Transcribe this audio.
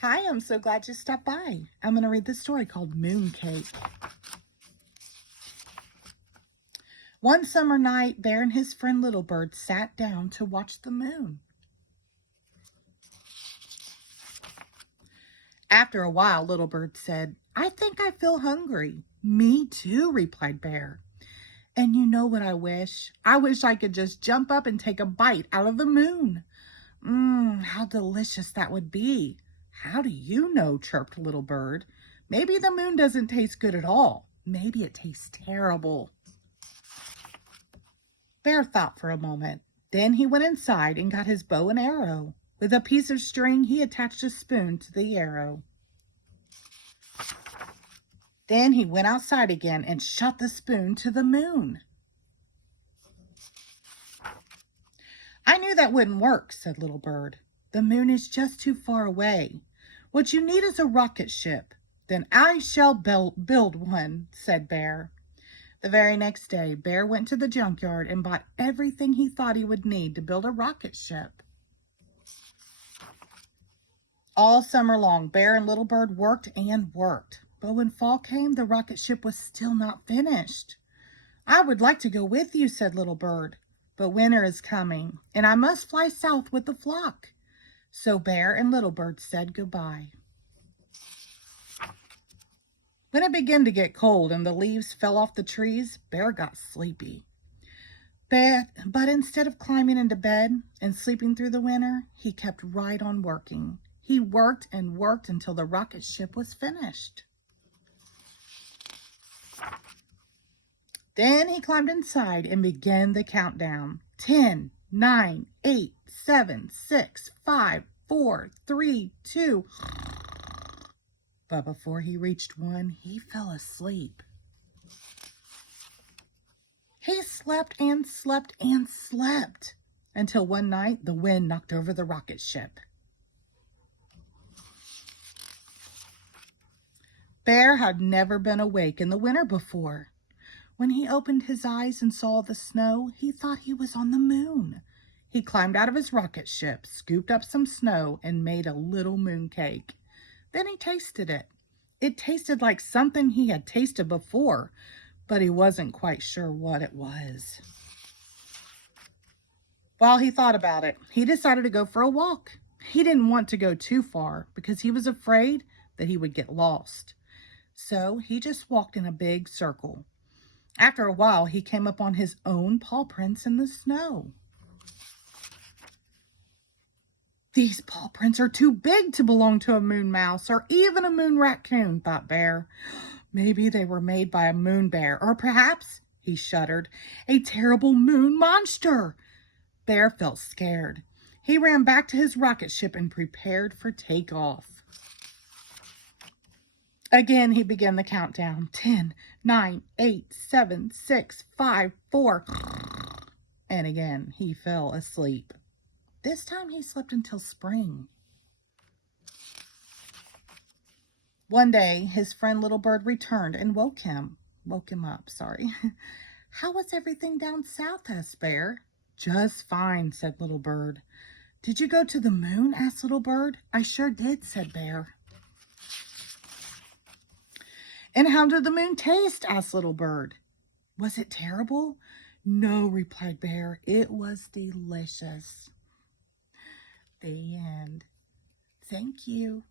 Hi, I'm so glad you stopped by. I'm going to read this story called Mooncake. One summer night, Bear and his friend Little Bird sat down to watch the moon. After a while, Little Bird said, "I think I feel hungry." "Me too," replied Bear. "And you know what I wish? I wish I could just jump up and take a bite out of the moon." How delicious that would be." "How do you know?" chirped Little Bird. "Maybe the moon doesn't taste good at all. Maybe it tastes terrible." Bear thought for a moment. Then he went inside and got his bow and arrow. With a piece of string, he attached a spoon to the arrow. Then he went outside again and shot the spoon to the moon. "I knew that wouldn't work," said Little Bird. "The moon is just too far away. What you need is a rocket ship." "Then I shall build one," said Bear. The very next day, Bear went to the junkyard and bought everything he thought he would need to build a rocket ship. All summer long, Bear and Little Bird worked and worked. But when fall came, the rocket ship was still not finished. "I would like to go with you," said Little Bird. "But winter is coming, and I must fly south with the flock." So Bear and Little Bird said goodbye. When it began to get cold and the leaves fell off the trees, Bear got sleepy. But instead of climbing into bed and sleeping through the winter, he kept right on working. He worked and worked until the rocket ship was finished. Then he climbed inside and began the countdown. 10, 9, 8, 7, 6, 5, 4, 3, 2. But before he reached 1, he fell asleep. He slept and slept and slept until one night the wind knocked over the rocket ship. Bear had never been awake in the winter before. When he opened his eyes and saw the snow, he thought he was on the moon. He climbed out of his rocket ship, scooped up some snow, and made a little mooncake. Then he tasted it. It tasted like something he had tasted before, but he wasn't quite sure what it was. While he thought about it, he decided to go for a walk. He didn't want to go too far because he was afraid that he would get lost. So he just walked in a big circle. After a while, he came upon his own paw prints in the snow. "These paw prints are too big to belong to a moon mouse or even a moon raccoon," thought Bear. "Maybe they were made by a moon bear, or perhaps," he shuddered, "a terrible moon monster." Bear felt scared. He ran back to his rocket ship and prepared for takeoff. Again, he began the countdown. 10, 9, 8, 7, 6, 5, 4. And again, he fell asleep. This time he slept until spring. One day, his friend Little Bird returned and woke him up. "How was everything down south?" asked Bear. "Just fine," said Little Bird. "Did you go to the moon?" asked Little Bird. "I sure did," said Bear. "And how did the moon taste?" asked Little Bird. "Was it terrible?" "No," replied Bear. "It was delicious." The end. Thank you.